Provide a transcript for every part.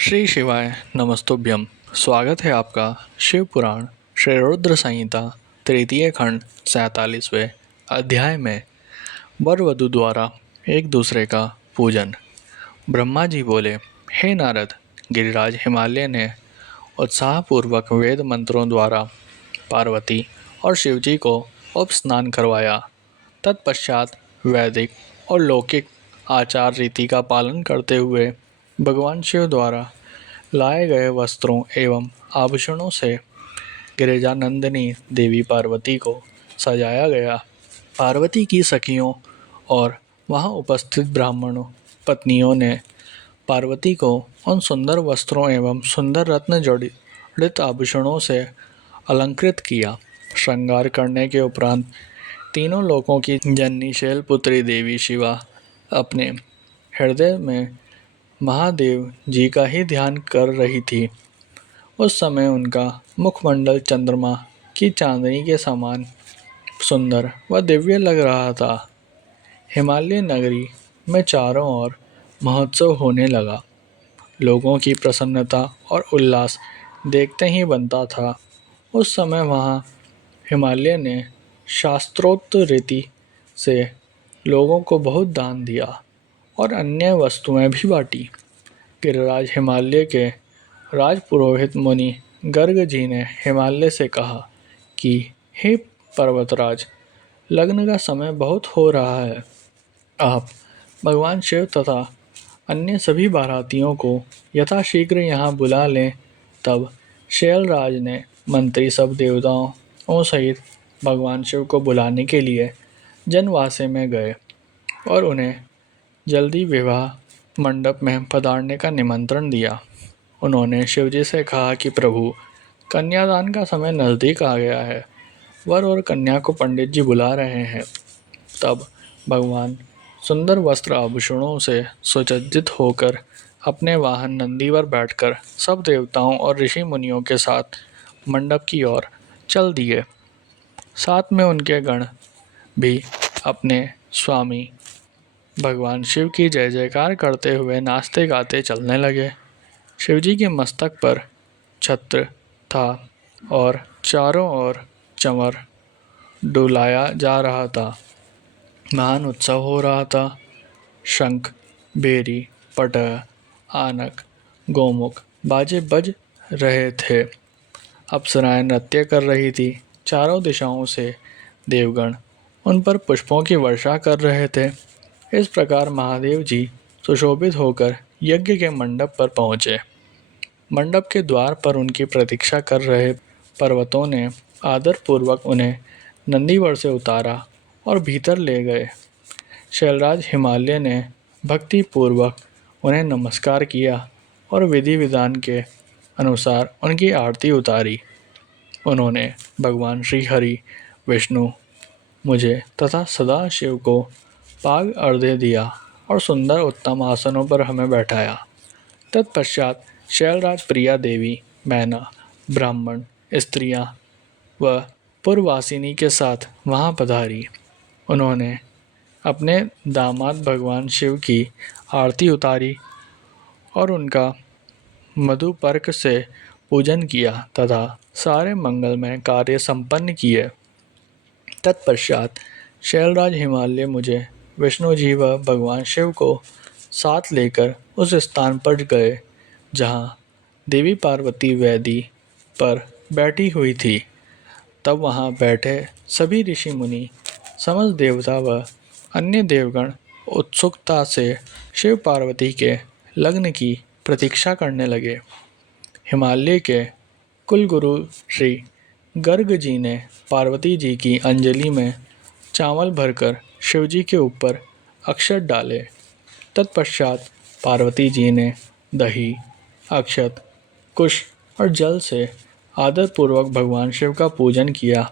श्री शिवाय नमस्तुभ्यम। स्वागत है आपका शिव पुराण श्री रुद्र संहिता तृतीय खंड 47वें अध्याय में वर वधु द्वारा एक दूसरे का पूजन। ब्रह्मा जी बोले, हे नारद, गिरिराज हिमालय ने उत्साहपूर्वक वेद मंत्रों द्वारा पार्वती और शिवजी को उपस्नान करवाया। तत्पश्चात वैदिक और लौकिक आचार रीति का पालन करते हुए भगवान शिव द्वारा लाए गए वस्त्रों एवं आभूषणों से गिरिजानंदिनी देवी पार्वती को सजाया गया। पार्वती की सखियों और वहां उपस्थित ब्राह्मणों पत्नियों ने पार्वती को उन सुंदर वस्त्रों एवं सुंदर रत्न जड़ित आभूषणों से अलंकृत किया। श्रृंगार करने के उपरांत तीनों लोकों की जननी शैलपुत्री देवी शिवा अपने हृदय में महादेव जी का ही ध्यान कर रही थी। उस समय उनका मुखमंडल चंद्रमा की चांदनी के समान सुंदर व दिव्य लग रहा था। हिमालय नगरी में चारों ओर महोत्सव होने लगा। लोगों की प्रसन्नता और उल्लास देखते ही बनता था। उस समय वहाँ हिमालय ने शास्त्रोक्त रीति से लोगों को बहुत दान दिया और अन्य वस्तुएं भी बांटी। गिरिराज हिमालय के राजपुरोहित मुनि गर्ग जी ने हिमालय से कहा कि हे पर्वतराज, लग्न का समय बहुत हो रहा है। आप भगवान शिव तथा अन्य सभी बारातियों को यथाशीघ्र यहाँ बुला लें। तब शैलराज ने मंत्री सब देवताओं सहित भगवान शिव को बुलाने के लिए जनवासे में गए और उन्हें जल्दी विवाह मंडप में पधारने का निमंत्रण दिया। उन्होंने शिवजी से कहा कि प्रभु, कन्यादान का समय नज़दीक आ गया है। वर और कन्या को पंडित जी बुला रहे हैं। तब भगवान सुंदर वस्त्र आभूषणों से सुसज्जित होकर अपने वाहन नंदी पर बैठकर सब देवताओं और ऋषि मुनियों के साथ मंडप की ओर चल दिए। साथ में उनके गण भी अपने स्वामी भगवान शिव की जय जयकार करते हुए नाचते गाते चलने लगे। शिवजी के मस्तक पर छत्र था और चारों ओर चमर डुलाया जा रहा था। महान उत्सव हो रहा था। शंख, बेरी, पटह, आनक, गोमुख बाजे बज रहे थे। अप्सराएं नृत्य कर रही थी। चारों दिशाओं से देवगण उन पर पुष्पों की वर्षा कर रहे थे। इस प्रकार महादेव जी सुशोभित होकर यज्ञ के मंडप पर पहुँचे। मंडप के द्वार पर उनकी प्रतीक्षा कर रहे पर्वतों ने आदरपूर्वक उन्हें नंदीवर से उतारा और भीतर ले गए। शैलराज हिमालय ने भक्तिपूर्वक उन्हें नमस्कार किया और विधि विधान के अनुसार उनकी आरती उतारी। उन्होंने भगवान श्री हरि, विष्णु, मुझे तथा सदाशिव को पाग अर्घ्य दिया और सुंदर उत्तम आसनों पर हमें बैठाया। तत्पश्चात शैलराज प्रिया देवी, मैना, ब्राह्मण, स्त्रियां व पुरवासिनी के साथ वहां पधारी। उन्होंने अपने दामाद भगवान शिव की आरती उतारी और उनका मधुपर्क से पूजन किया तथा सारे मंगलमय कार्य संपन्न किए। तत्पश्चात शैलराज हिमालय मुझे विष्णु जी व भगवान शिव को साथ लेकर उस स्थान पर गए जहाँ देवी पार्वती वेदी पर बैठी हुई थी। तब वहाँ बैठे सभी ऋषि मुनि, समस्त देवता व अन्य देवगण उत्सुकता से शिव पार्वती के लग्न की प्रतीक्षा करने लगे। हिमालय के कुलगुरु श्री गर्ग जी ने पार्वती जी की अंजलि में चावल भरकर शिवजी के ऊपर अक्षत डाले। तत्पश्चात पार्वती जी ने दही, अक्षत, कुश और जल से आदरपूर्वक भगवान शिव का पूजन किया।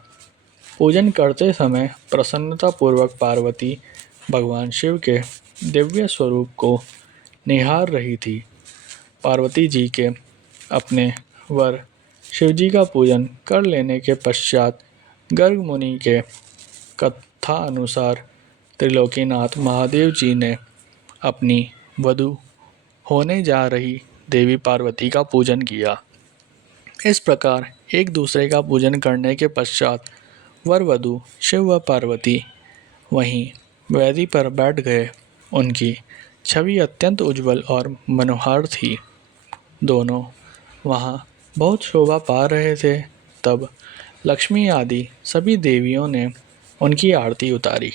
पूजन करते समय प्रसन्नतापूर्वक पार्वती भगवान शिव के दिव्य स्वरूप को निहार रही थी। पार्वती जी के अपने वर शिवजी का पूजन कर लेने के पश्चात गर्ग मुनि के कथा अनुसार त्रिलोकीनाथ महादेव जी ने अपनी वधू होने जा रही देवी पार्वती का पूजन किया। इस प्रकार एक दूसरे का पूजन करने के पश्चात वर वधू शिव व पार्वती वहीं वेदी पर बैठ गए। उनकी छवि अत्यंत उज्जवल और मनोहर थी। दोनों वहाँ बहुत शोभा पा रहे थे। तब लक्ष्मी आदि सभी देवियों ने उनकी आरती उतारी।